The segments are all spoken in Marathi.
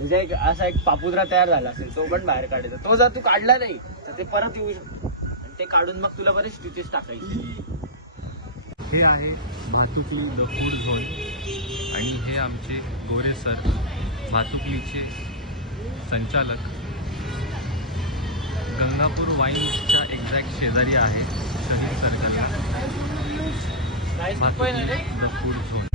म्हणजे एक असा एक पापुद्रा तयार झाला असेल तो पण बाहेर काढायचा. तो जर तू काढला नाही तर ते परत येऊ शकतो आणि ते काढून मग तुला बरेच स्टिचेस टाकायचे. हे आहे भातुकली द फूड झोन आणि हे आमचे गोरे सर भातुकलीचे संचालक. गंगापूर वाईन्सच्या एक्झॅक्ट शेजारी आहे Shahid circle Bhatukali the food zone.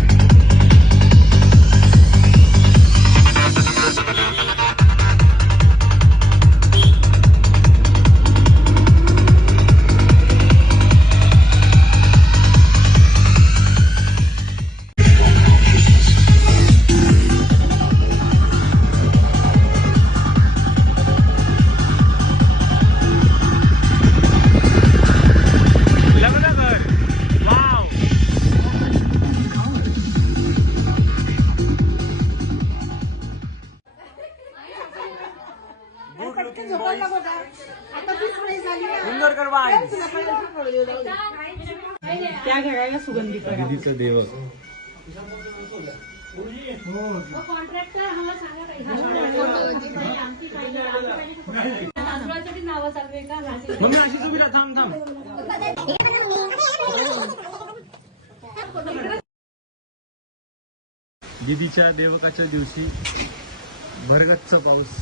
त्या घड्याला सुगंधी दिदीचं देव. मम्मी अशी सुविधा थांब थांब. दिदीच्या देवकाच्या दिवशी भरगच्च पाऊस.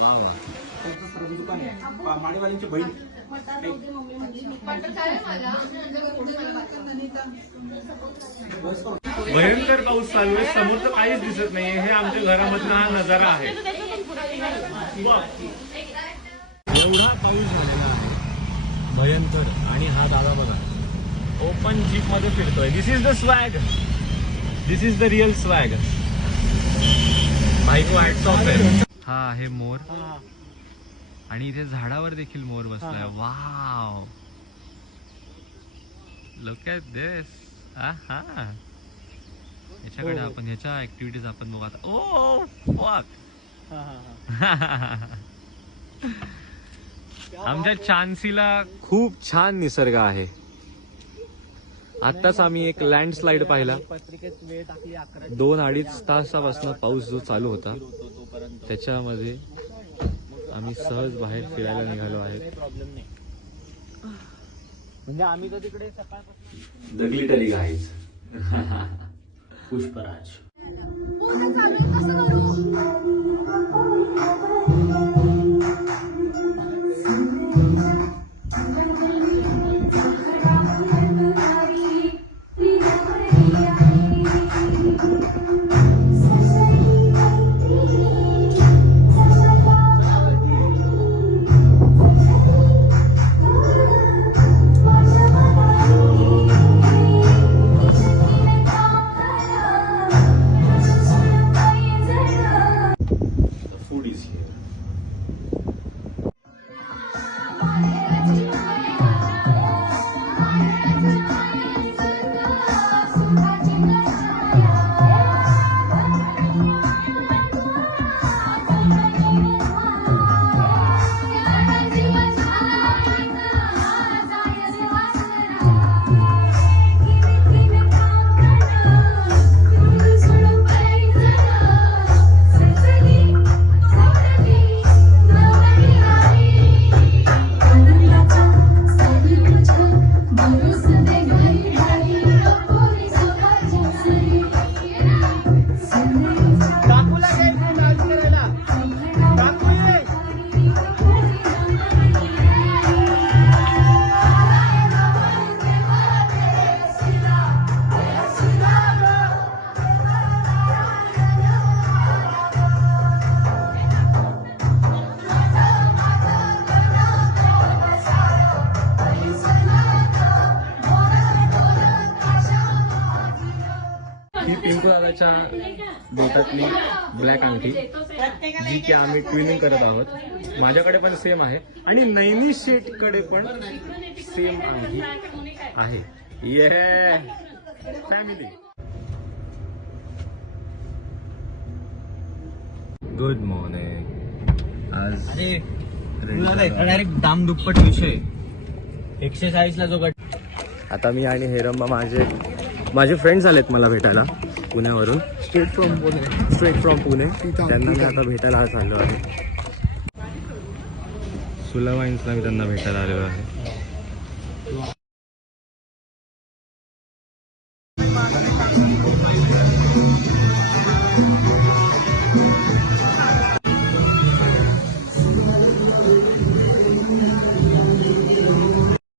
वा वा. माळेवाल्यांची बहीण भयंकर पाऊस चालू आहे. समोर तर काहीच दिसत नाहीये. हे आमच्या घरामधला हा नजारा आहे. एवढा पाऊस झालेला आहे भयंकर. आणि हा दादा बघा ओपन जीप मध्ये फिरतोय. This is the swag. This is the real swag. बायको हॅट्स ऑफ आहे. हा आहे मोर आणि इथे झाडावर देखील मोर बसलाय. वाव लुक ॲट दिस. हा याच्याकडे आपण ह्याच्या ऍक्टिव्हिटीज आपण बघू आता. Oh fuck. आमच्या चान्सीला खूप छान निसर्ग आहे. आत्ताच आम्ही एक लँडस्लाइड पाहिला. 2-2.5 तासापासून पाऊस जो चालू होता त्याच्यामध्ये आम्ही सहज बाहेर फिरायला निघालो आहे. म्हणजे आम्ही तर तिकडे सकाळपासून दगली तरी गाईज. पुष्पराज. पिंकू दादाच्या बोटातली ब्लॅक अंगठी जी की आम्ही ट्विनिंग करत आहोत. माझ्याकडे पण सेम आहे आणि नैनी शेटकडे पण सेम अंगठी आहे. ये फॅमिली. Good morning. आज डायरेक्ट दाम दुप्पट विषय 140 ला जो गट. आता मी आणि हेरंबा माझे फ्रेंड्स आलेत मला भेटायला पुण्यावरून. Straight from Pune. Straight from Pune. तिथं त्यांना मी आमची आता भेटायला चाललो आहे. सुला वाईन्सला मी त्यांना भेटायला आलेलो आहे.